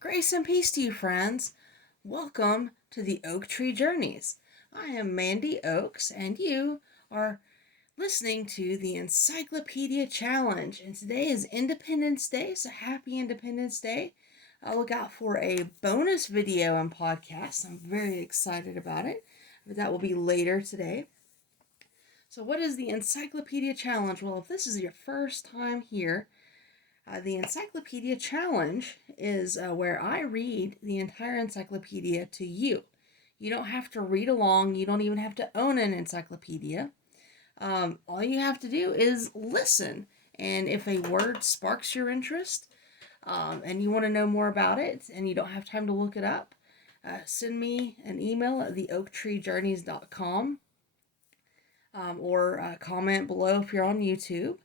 Grace and peace to you, friends. Welcome to the Oak Tree Journeys. I am Mandy Oaks, and you are listening to the Encyclopedia Challenge. And today is Independence Day, so happy Independence Day. Look out for a bonus video and podcast. I'm very excited about it. But that will be later today. So, what is the Encyclopedia Challenge? Well, if this is your first time here, the Encyclopedia Challenge is where I read the entire encyclopedia to you. You don't have to read along. You don't even have to own an encyclopedia. All you have to do is listen. And if a word sparks your interest and you want to know more about it and you don't have time to look it up, send me an email at theoaktreejourneys.com or comment below if you're on YouTube.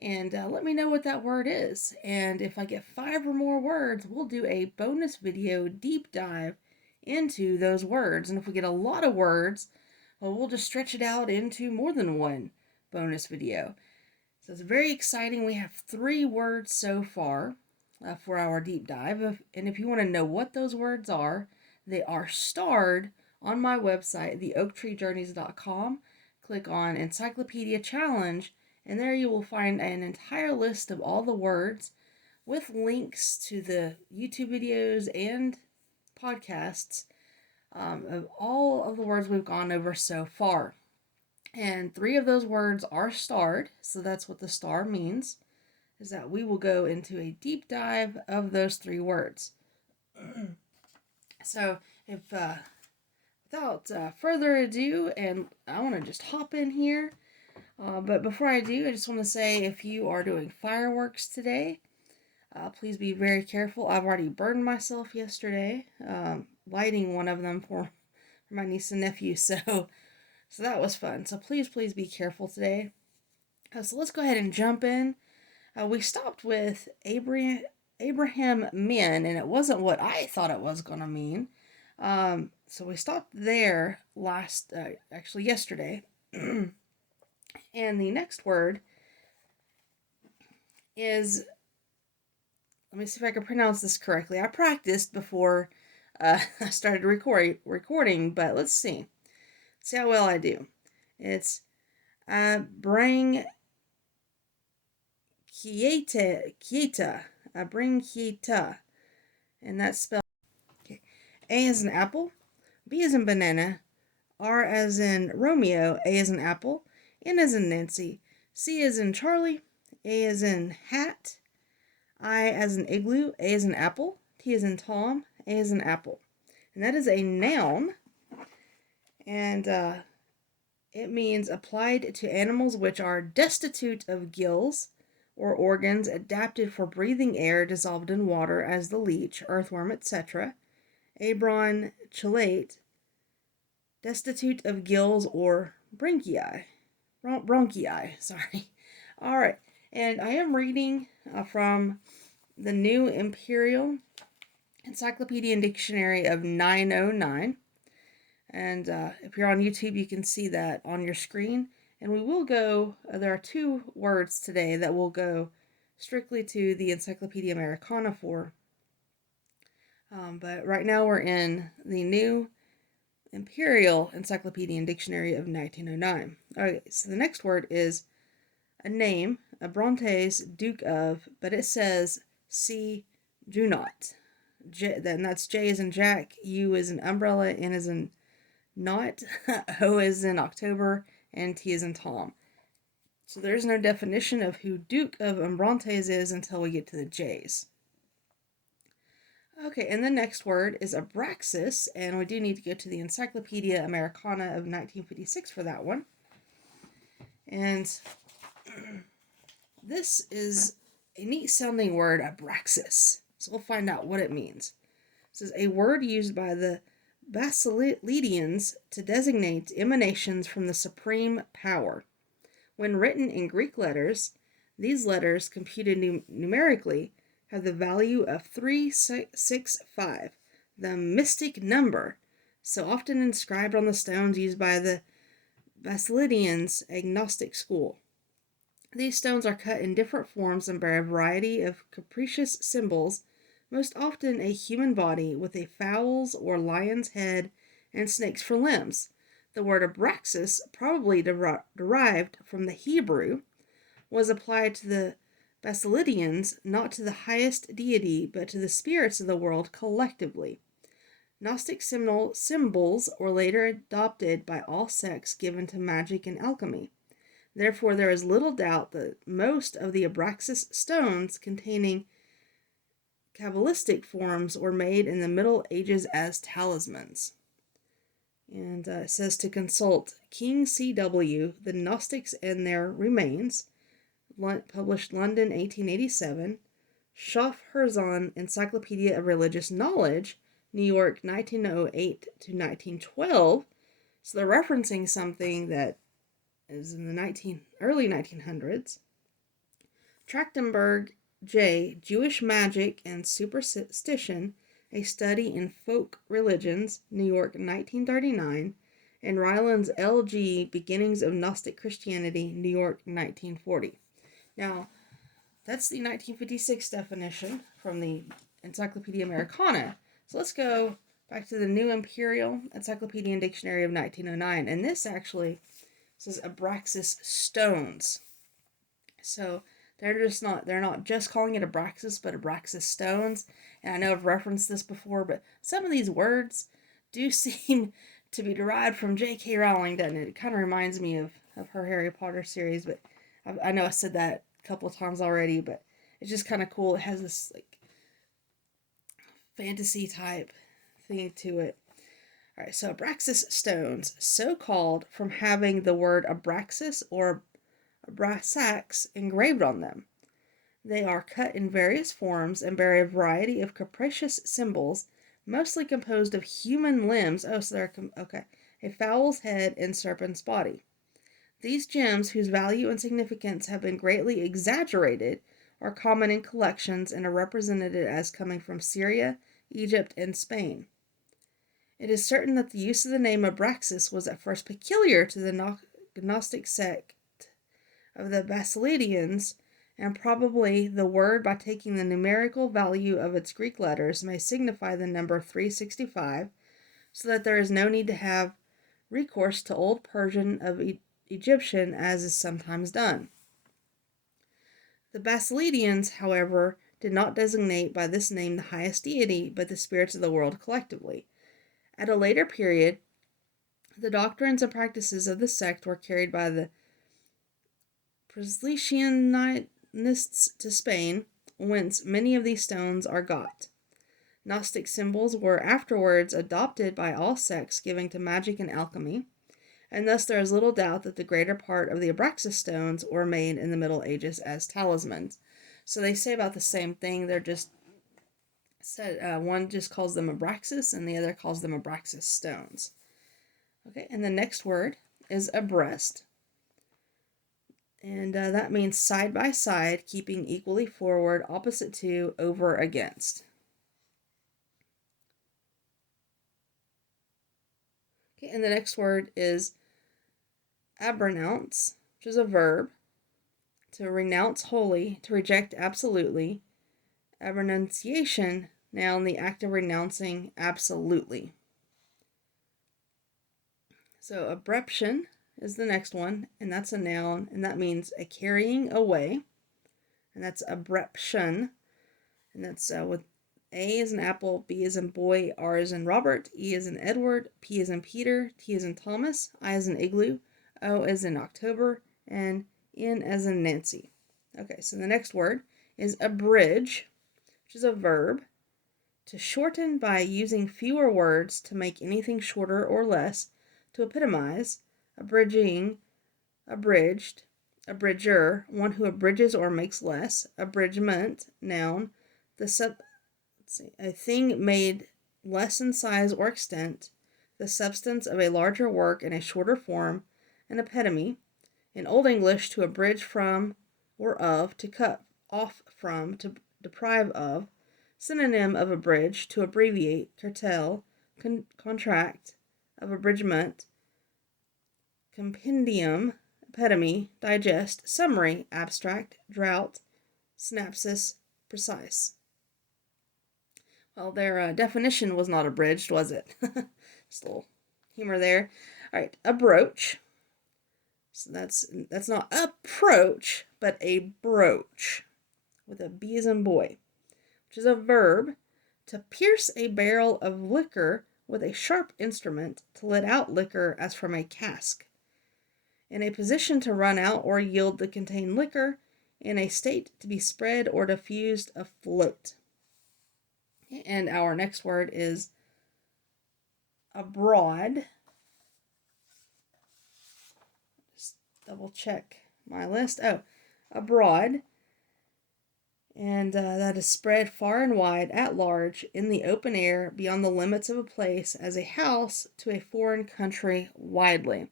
And let me know what that word is. And if I get 5 or more words, we'll do a bonus video deep dive into those words. And if we get a lot of words, well, we'll just stretch it out into more than one bonus video. So it's very exciting. We have 3 words so far for our deep dive. And if you want to know what those words are, they are starred on my website, theoaktreejourneys.com. Click on Encyclopedia Challenge. And there you will find an entire list of all the words with links to the YouTube videos and podcasts of all of the words we've gone over so far. And 3 of those words are starred, so that's what the star means, is that we will go into a deep dive of those 3 words. So if without further ado, and I want to just hop in here. But before I do, I just want to say if you are doing fireworks today, please be very careful. I've already burned myself yesterday, lighting one of them for my niece and nephew, so that was fun. So please be careful today. So let's go ahead and jump in. We stopped with Abraham men, and it wasn't what I thought it was going to mean. So we stopped there yesterday. And the next word is, let me see if I can pronounce this correctly. I practiced before I started recording, but let's see. See how well I do. It's ABRANCHIATA. ABRANCHIATA. And that's spelled, okay. A as in apple, B as in banana, R as in Romeo, A as in apple, N as in Nancy, C as in Charlie, A as in hat, I as in igloo, A as in apple, T as in Tom, A as in apple. And that is a noun, and it means applied to animals which are destitute of gills or organs, adapted for breathing air dissolved in water, as the leech, earthworm, etc. ABRANCHIATA, destitute of gills or bronchi. Sorry. All right. And I am reading from the New Imperial Encyclopedia and Dictionary of 909. And if you're on YouTube, you can see that on your screen. And we will go, there are 2 words today that will go strictly to the Encyclopedia Americana for. But right now we're in the New Imperial Encyclopedia and Dictionary of 1909. Okay, so the next word is a name, Abrantes, Duke of, but it says C. Junot. Then that's J as in Jack, U as in umbrella, N as in not, O as in October, and T as in Tom. So there's no definition of who Duke of Abrantes is until we get to the J's. Okay, and the next word is Abraxas, and we do need to go to the Encyclopedia Americana of 1956 for that one. And this is a neat sounding word, Abraxas. So we'll find out what it means. It says a word used by the Basilidians to designate emanations from the supreme power. When written in Greek letters, these letters, computed numerically, have the value of 365, the mystic number, so often inscribed on the stones used by the Basilidians' agnostic school. These stones are cut in different forms and bear a variety of capricious symbols, most often a human body with a fowl's or lion's head and snakes for limbs. The word abraxas, probably derived from the Hebrew, was applied to the Basilidians, not to the highest deity, but to the spirits of the world collectively. Gnostic symbols were later adopted by all sects given to magic and alchemy. Therefore, there is little doubt that most of the Abraxas stones containing Kabbalistic forms were made in the Middle Ages as talismans. And it says to consult King C.W., The Gnostics and Their Remains, published London 1887, Schaffhausen, Encyclopedia of Religious Knowledge, New York 1908 to 1912. So they're referencing something that is in the early 1900s. Trachtenberg J. Jewish Magic and Superstition, A Study in Folk Religions, New York 1939, and Ryland's L.G. Beginnings of Gnostic Christianity, New York 1940. Now, that's the 1956 definition from the Encyclopedia Americana. So let's go back to the New Imperial Encyclopedia and Dictionary of 1909, and this actually says Abraxas stones. So they're not just calling it Abraxas, but Abraxas stones. And I know I've referenced this before, but some of these words do seem to be derived from J.K. Rowling, doesn't it? It kind of reminds me of her Harry Potter series, but I know I said that a couple of times already, but it's just kind of cool. It has this like fantasy type thing to it. All right, so Abraxas stones, so called from having the word Abraxas or Abrasax engraved on them. They are cut in various forms and bear a variety of capricious symbols, mostly composed of human limbs. Oh, so they're okay. A fowl's head and serpent's body. These gems, whose value and significance have been greatly exaggerated, are common in collections and are represented as coming from Syria, Egypt, and Spain. It is certain that the use of the name Abraxas was at first peculiar to the Gnostic sect of the Basilidians, and probably the word, by taking the numerical value of its Greek letters, may signify the number 365, so that there is no need to have recourse to Old Persian of Egyptian, as is sometimes done. The Basilidians, however, did not designate by this name the highest deity, but the spirits of the world collectively. At a later period, the doctrines and practices of the sect were carried by the Presbyterianists to Spain, whence many of these stones are got. Gnostic symbols were afterwards adopted by all sects giving to magic and alchemy, and thus there is little doubt that the greater part of the Abraxas stones were made in the Middle Ages as talismans. So they say about the same thing. They're just said one just calls them Abraxas, and the other calls them Abraxas stones. Okay, and the next word is abreast. And that means side by side, keeping equally forward, opposite to, over against. Okay, and the next word is abranounce, which is a verb. To renounce wholly, to reject absolutely. Abranunciation, noun, the act of renouncing absolutely. So abreption is the next one, and that's a noun, and that means a carrying away, and that's abreption, and that's with A as in apple, B as in boy, R as in Robert, E as in Edward, P as in Peter, T as in Thomas, I as in igloo, O as in October, and N as in Nancy. Okay, so the next word is abridge, which is a verb. To shorten by using fewer words to make anything shorter or less, to epitomize, abridging, abridged, abridger, one who abridges or makes less, abridgment, noun, a thing made less in size or extent, the substance of a larger work in a shorter form, an epitome. In Old English, to abridge from or of, to cut off from, to deprive of. Synonym of abridge, to abbreviate, curtail, contract, of abridgment, compendium, epitome, digest, summary, abstract, drought, synopsis, precise. Well, their definition was not abridged, was it? Just a little humor there. All right, approach. So that's not approach, but a brooch with a B as in boy, which is a verb to pierce a barrel of liquor with a sharp instrument to let out liquor as from a cask. In a position to run out or yield the contained liquor, in a state to be spread or diffused afloat. And our next word is abroad. Just double check my list. Oh, abroad. And that is spread far and wide at large in the open air beyond the limits of a place as a house to a foreign country widely.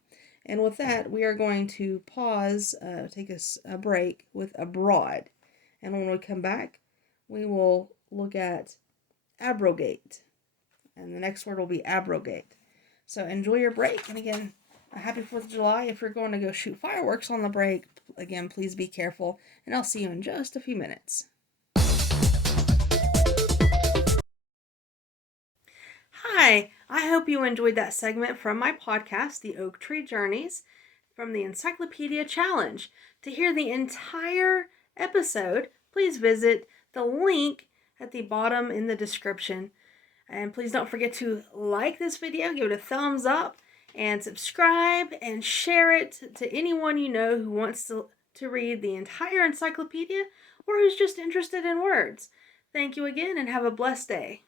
And with that, we are going to pause, take a break with abroad. And when we come back, we will look at abrogate. And the next word will be abrogate. So enjoy your break. And again, a happy 4th of July. If you're going to go shoot fireworks on the break, again, please be careful. And I'll see you in just a few minutes. Hi, I hope you enjoyed that segment from my podcast, The Oak Tree Journeys, from the Encyclopedia Challenge. To hear the entire episode, please visit the link at the bottom in the description. And please don't forget to like this video, give it a thumbs up, and subscribe and share it to anyone you know who wants to read the entire encyclopedia or who's just interested in words. Thank you again and have a blessed day.